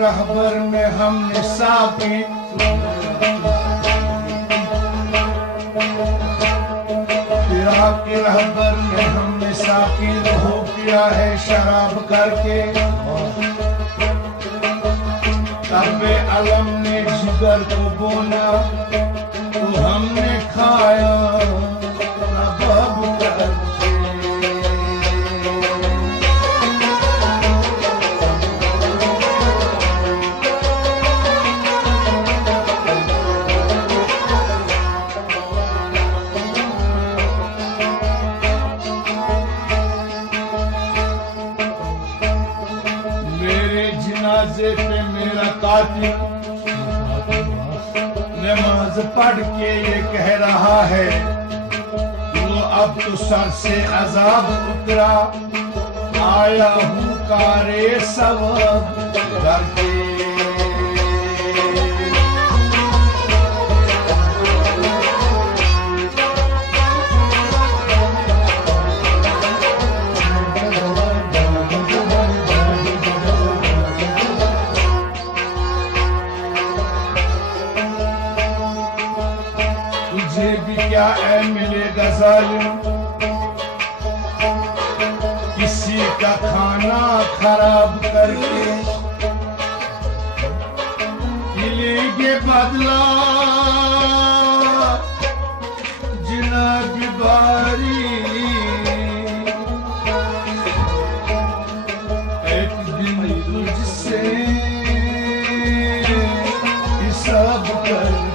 रहबर में हमने साकी फिराक के रहबर में हमने साकी हो किया है शराब करके। तबे अलम ने जिगर को बोना तो हमने खाया रबाब करके। जनाजे पे मेरा कातिल नमाज पढ़ के ये कह रहा है लो अब तो सर से अजाब उतरा आया हूँ कारे सवाब करके। क्या ऐ मिलेगा जालिम किसी का खाना खराब करके। मिलेंगे बदला जनाब बारी एक दिन तुझसे हिसाब करके।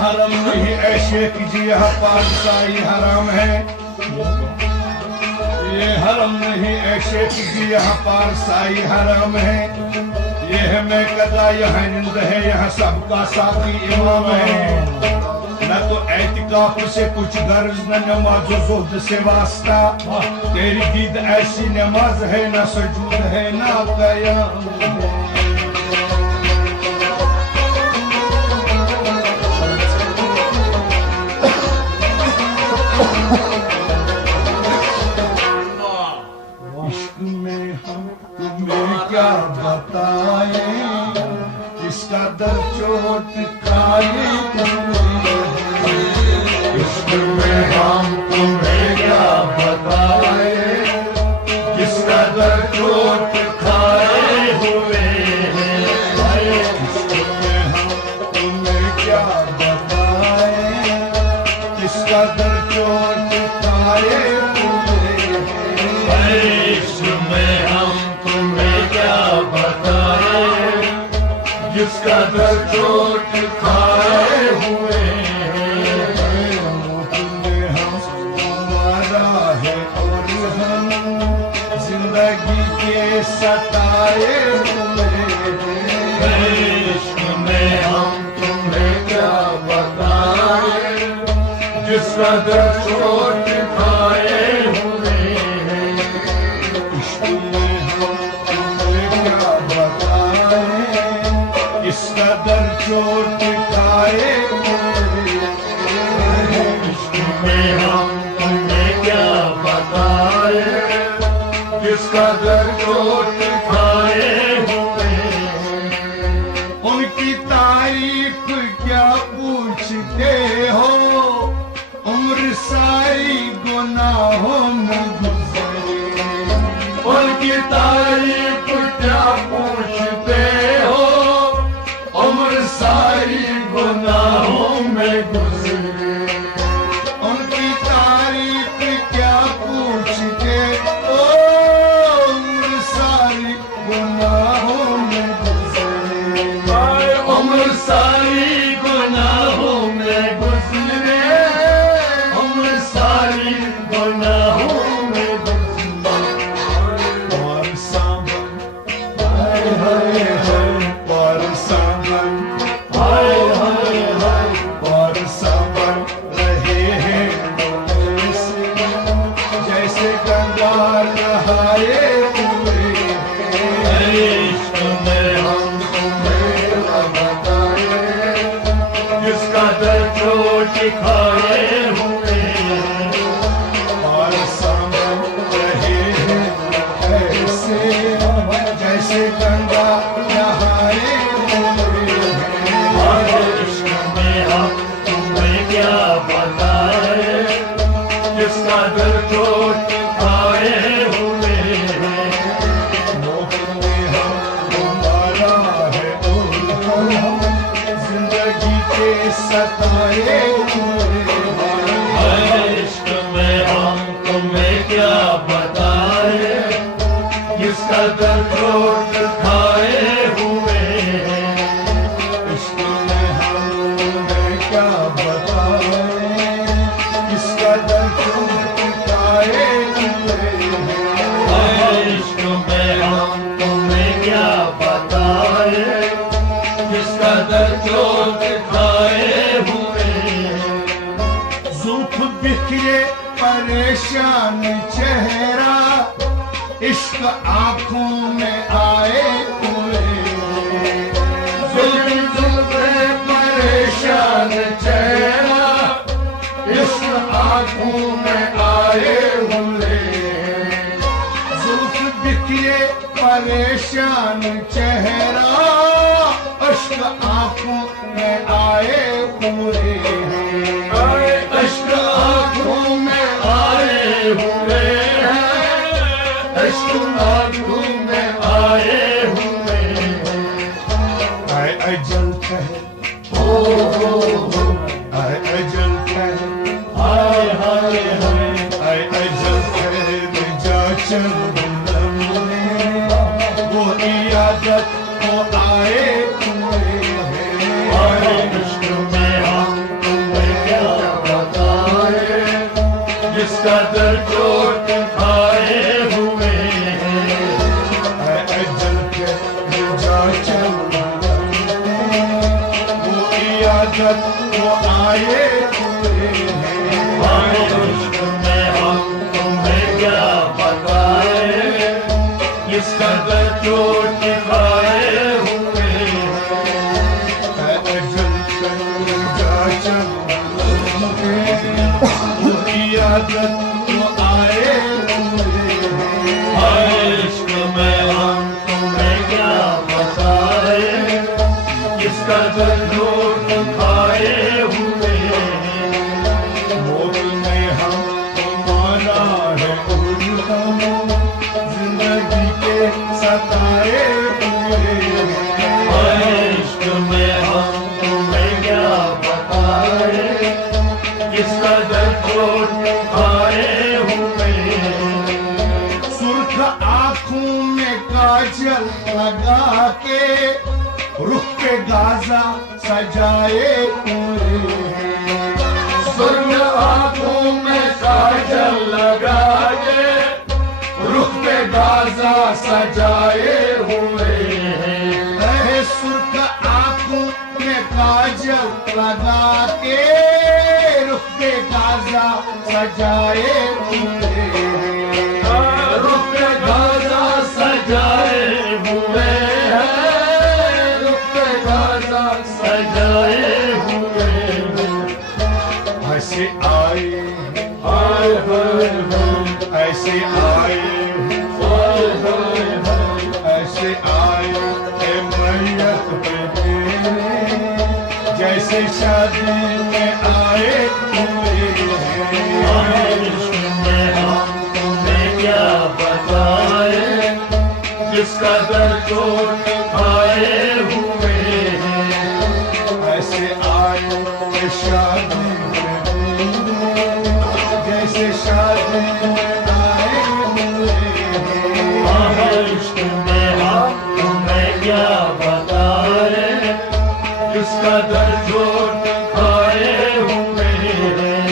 हरम नहीं ऐ शेख जी यहाँ पारसाई हराम है। ये हरम नहीं ऐ शेख जी यहाँ पारसाई हराम है। ये है मैं कदा यहाँ निंद है यहाँ सबका साथी इमाम है। न तो एतिकाफ से कुछ गर्ज न नमाज ज़ुहद से वास्ता। तेरी दीद ऐसी नमाज है न सजूद है न क़याम। इश्क में हम तुम्हें क्या बताए किसका दर चोट खाए। इश्क में हम तुम्हें क्या बताए किसका दर चोट खाए हुए हैं। इश्क में हम तुम्हें क्या बताए किसका दर चोट खाए हुए हैं। इसमें हम तुम्हें क्या बताएं जिसका दर चोट खाए हुए हैं। हम तुम्हारा है और हम जिंदगी के सताए हुए हैं। इसमें हम तुम्हें क्या बताएं जिसका दर चोट खाए हुए हैं। इसका दर चोट खाए में हम तुम्हें क्या बताए जिसका दर चोट खाए हुए। उनकी तारीफ क्या पूछते हो उम्र सारी गुनाहों में गुजरे। उनकी तारीफ क्या पूछते हो उम्र सारी गुनाहों में गुजरे। उनकी तारीफ क्या पूछते हो उम्र सारी गुनाहों में गुजरे। उम्र सारी गुनाहों में गुजरे। उम्र सारी गुनाहों में गुजरे। और सावन हाय हाय हाय और सावन हाय हाय हाय और सावन रहे हैं जैसे कंगाल सिखाए हुए और समझ रहे हैं ऐसे जैसे गंगा नहाए हुए हैं। इश्क में हम तुम्हें क्या बताए, जिसका दिल चोट खाए हुए हैं। मोहब्बतें हम तुम्हारा है उल्लम, जिंदगी के सताए हुए हैं। इश्क में हम तुम्हें क्या बताए, जिसका दिल चोट खाए हुए हैं। इश्क में हम तुम्हें क्या बताएं, इसका दर्द चुकाए हुए हैं। इश्क में हम तुम्हें क्या बताए, जिसका दिल चोट खाए हुए हैं। जुल्फ बिखरे परेशान चेहरा, इश्क आंखों में आए हुए हैं। जुल्फ परेशान चेहरा, इश्क आंखों में आए हुए हैं। जुल्फ बिखरे परेशान चेहरा, इश्क आंखों में आए हुए हैं। इश्क आंखों में आए हुए हैं। इश्क आंखों में आए हुए हैं। आए अजल कहे आए अजल कहे हाय हाय हाय आए अजल कहे जा चल वो इयादत को आए हुए हैं। इश्क में हम तुम्हें क्या बताए, जिसका दिल चोट खाए हुए हैं। आए अजल कहे जा चल वो इयादत को आए हुए हैं। इश्क में हम तुम्हें क्या बताए, जिसका दिल चोट खाए हुए हैं। अजल कहे जा चल वो इयादत को आए हुए हैं। इश्क में हम तुम्हें क्या बताए, जिसका दिल चोट खाए हुए हैं। मोल में हम तुम्हारा है उल्लम, जिंदगी के सताए हुए हैं। इश्क में हम तुम्हें क्या बताए, जिसका दिल चोट खाए हुए हैं। सुर्ख आंखों में काजल लगा के रुख पे गाजा सजाए हुए हैं। सुर्ख आंखों में काजल लगा के रुख पे गाजा सजाए हुए हैं। सुर्ख आंखों में काजल लगा के रुख पे गाजा सजाए हुए हैं। रुख पे गाजा सजाए हुए हैं। रुख पे गाजा सजाए हुए हैं। ऐसे आए हाय हाय हाय ऐसे आए हाय हाय हाय ऐसे आए ए मैयत पे मेरे, जैसे शादी में आए हुए हैं। इश्क में हम तुम्हें क्या बताए, जिसका दिल चोट खाए हुए हैं। ऐसे आए ए शादी में मेरे, जैसे शादी में आए हुए हैं। इश्क में हम तुम्हें क्या बताए, जिसका दिल चोट खाए हुए हैं।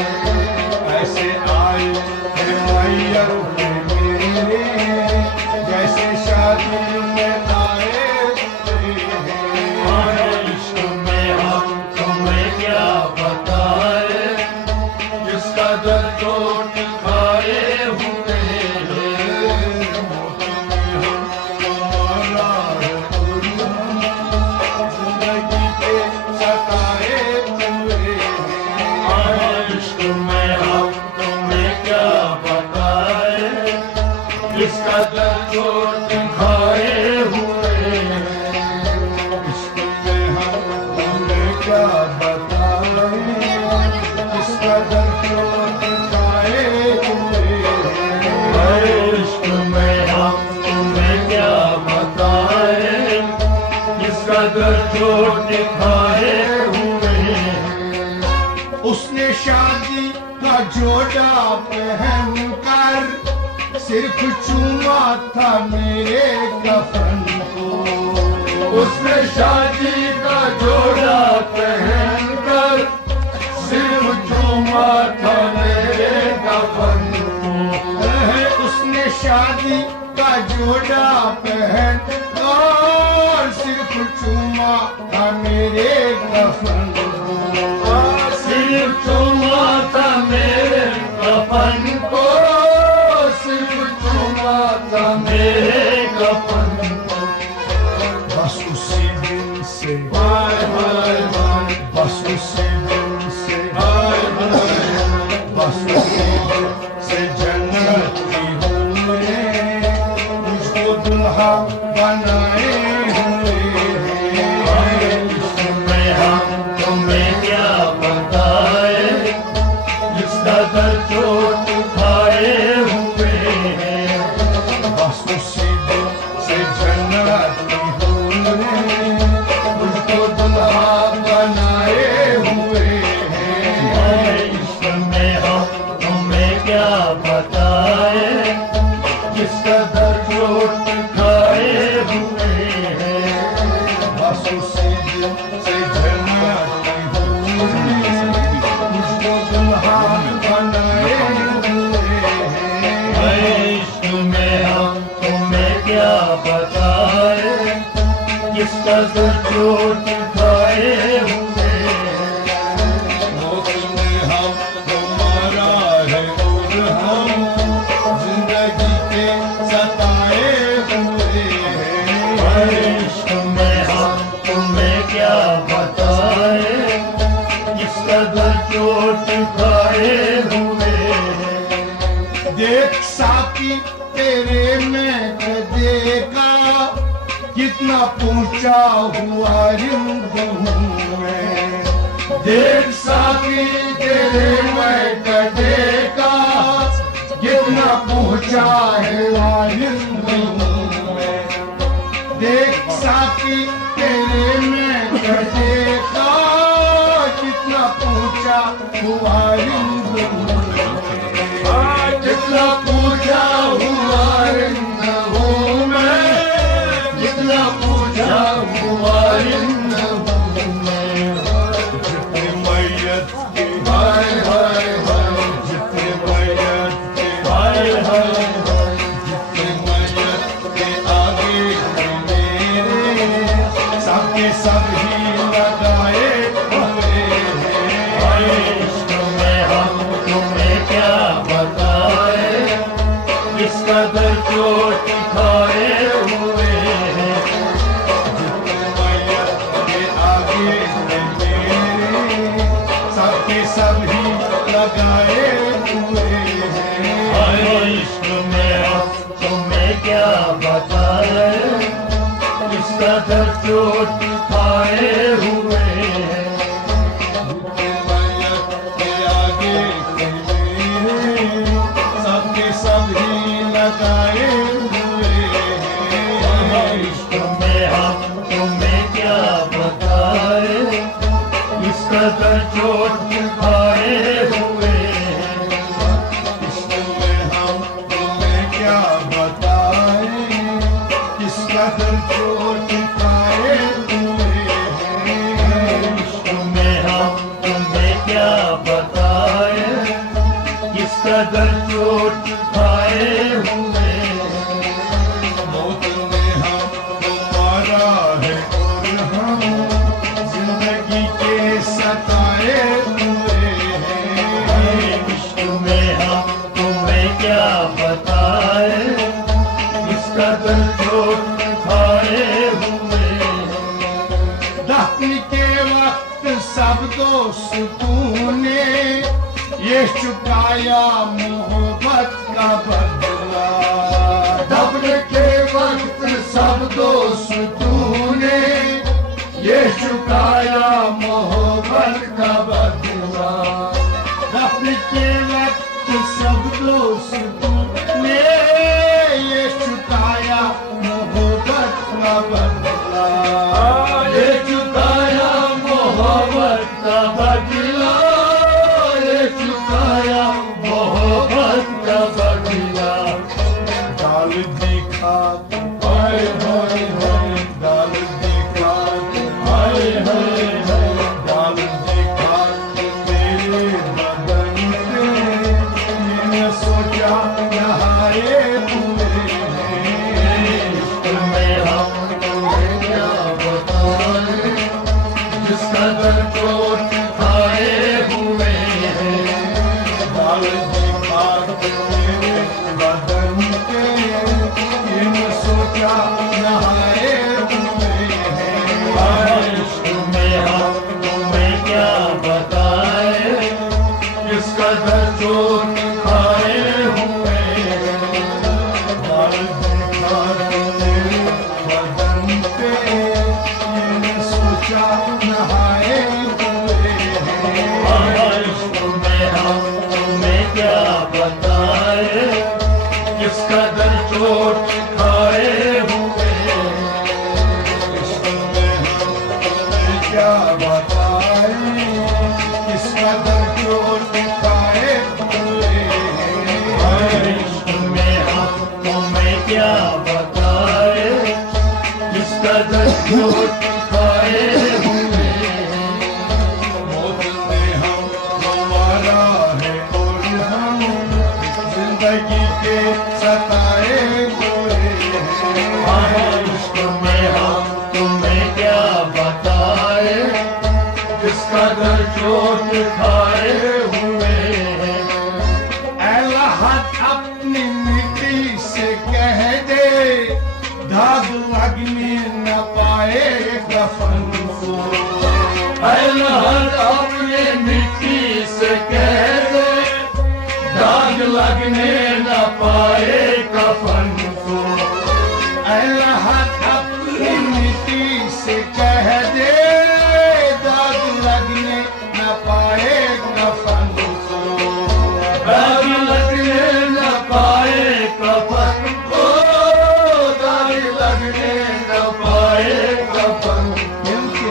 ऐसे आए ए मैयत पे मेरे, जैसे शादी में आए हुए हैं। इश्क में हम तुम्हें क्या बताए, जिसका दिल चोट खाए हुए हैं। तुम्हारा है उल्लम, जिंदगी के सता कदर चोट खाए हुए उसने शादी का जोड़ा पहनकर सिर्फ चूमा था मेरे कफन को। उसने शादी का जोड़ा पहनकर सिर्फ चूमा था मेरे कफन को। उसने शादी का जोड़ा पहन और सिर्फ चूमा था मेरे कफन को। सिर्फ चूमा था मेरे कफन को, सिर्फ चूमा था मेरे कफन को। बस उसी दिन से हाय हाय हाय, बस उसी दिन से हाय हाय, बस उसी दिन से जन्नत की हुए मुझको दुल्हा बनाए हुए हैं। इसमें हम तुम्हें क्या बताए, जिसका दर चोट खाए हुए हैं। बस उसी दिन से जन्नत की हुए मुझको दुल्हा बनाए हुए हैं। इसमें हम तुम्हें क्या बताए, जिसका दर चोट खाए हुए हैं। बस उसी दिन से जन्नत की हुए मुझको दुल्हा बनाए हुए हैं। इश्क में हम तुम्हें क्या बताए, जिसका दर चोट खाए हुए हैं। मौत में हम हमारा है और हम जिंदगी के सताए हुए हैं। इश्क में हम तुम्हें क्या बताए, जिसका दर चोट खाए हुए हैं। देख साकी तेरे में देखा कितना पहुंचा हुआ रिंदू में। देख साकी तेरे में देखा कितना पहुंचा है रिंदू में। देख साकी तेरे में देखा कितना पहुंचा हुआ रिंदू में। जितना पूजा हुआ रिंदू में, जितना पूजा हुआ रिंदू में। जितने मैयत के हाय हाय हाय, जितने मैयत के हाय हाय हाय, जितने मैयत के आगे मेरे सबके सब ही लगाए हुए हाय हैं। इश्क में हम तुम्हें क्या बताए, इसका दर चोट खाए हुए हैं। जितने मैयत के आगे मेरे सबके सब ही लगाए हुए हाय हैं। इश्क में हम तुम्हें क्या बताए, इसका दर चोट खाए हुए हैं। जितने मैयत के आगे मेरे सबके सब ही लगाए हुए हैं। इश्क में हम तुम्हें क्या बताए, इसका दर चोट खाए हुए हैं। इसमें हम तुम्हें क्या बताएं किसका दर चोट खाए हुए हैं। इश्क में हम तुम्हें क्या बताए, इसका दर चोट खाए हुए हैं। मौत में हम तुम्हारा है और हम जिंदगी के सताए हुए हैं। इश्क में हम तुम्हें क्या बताए, इसका दर चोट खाए हुए हैं। दफन के वक्त सब दोस्तों ने ये चुकाया मोहब्बत का बदला। दफन के वक्त सब दोस्तों ने ये चुकाया मोहब्बत का बदला। दफन के वक्त सब दोस्तों ने ये चुकाया मोहब्बत का बदला। बदला, ये चुकाया मोहब्बत का बदला, ये चुकाया मोहब्बत का बदला। डाल दी खाक, हाय हाय हाय, डाल दी खाक, हाय हाय हाय, डाल दी खाक तेरे बदन पे, मैंने सोचा नहाए हुए हैं। इश्क में हम तुम्हें क्या बताएं, जिस कदर चोट खाए हुए हैं। डाल दी खाक तेरे बदन पे, मैंने सोचा नहाए हुए हैं। इश्क में हम तुम्हें क्या बताएं, जिस कदर चोट खाए हुए हैं। डाल दी खाक तेरे बदन पे, मैंने सोचा नहाए हुए हैं। इश्क में हम तुम्हें क्या बताएं, जिस कदर चोट खाए हुए हैं। क्या बताएं किस कदर चोट खाए हुए हैं। इश्क में हम तुम्हें क्या बताएं, जिस कदर चोट खाए हुए हैं। मौत ने हम हमारा है और हम जिंदगी के सताए हुए हैं। इश्क में हम तुम्हें क्या बताएं, जिस कदर चोट खाए हुए हैं। अल्लाह अपनी मिट्टी से कह दे, दाग लगने न पाए कफन को। अल्लाह अपने मिट्टी से कह दे, दाग लगने न पाए कफन को। अल्लाह अपनी मिट्टी से कह दे, दाग लगने न पाए कफन को। दाग लगने न पाए कफन को, दाग लगने न पाए कफन को।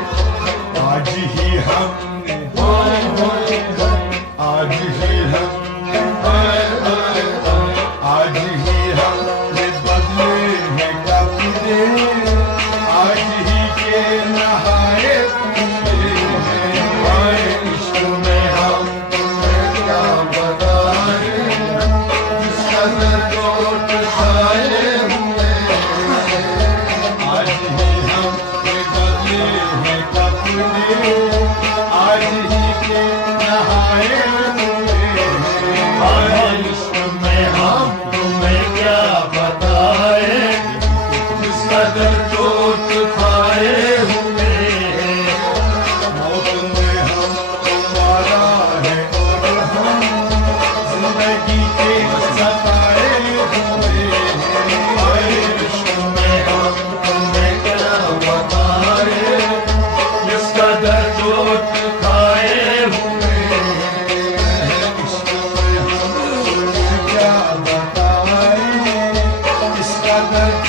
आज ही हमने, हाय हाय हाय, आज ही हमने, हाय हाय हाय, आज ही हमने बदले हैं कपड़े, आज ही के नहाए हुए हैं। इश्क में हम तुम्हें क्या बताएं, जिस कदर चोट खाए हुए हैं। आज ही हमने बदले हैं कपड़े, आज ही के नहाए हुए हैं। इश्क में हम तुम्हें क्या बताएं, जिस कदर चोट खाए हुए हैं। मौत ने हम हमारा है और हम जिंदगी के सताए हुए हैं। इश्क में हम तुम्हें क्या बताएं, जिस कदर चोट खाए हुए हैं। क्या बताएं इसका दर्द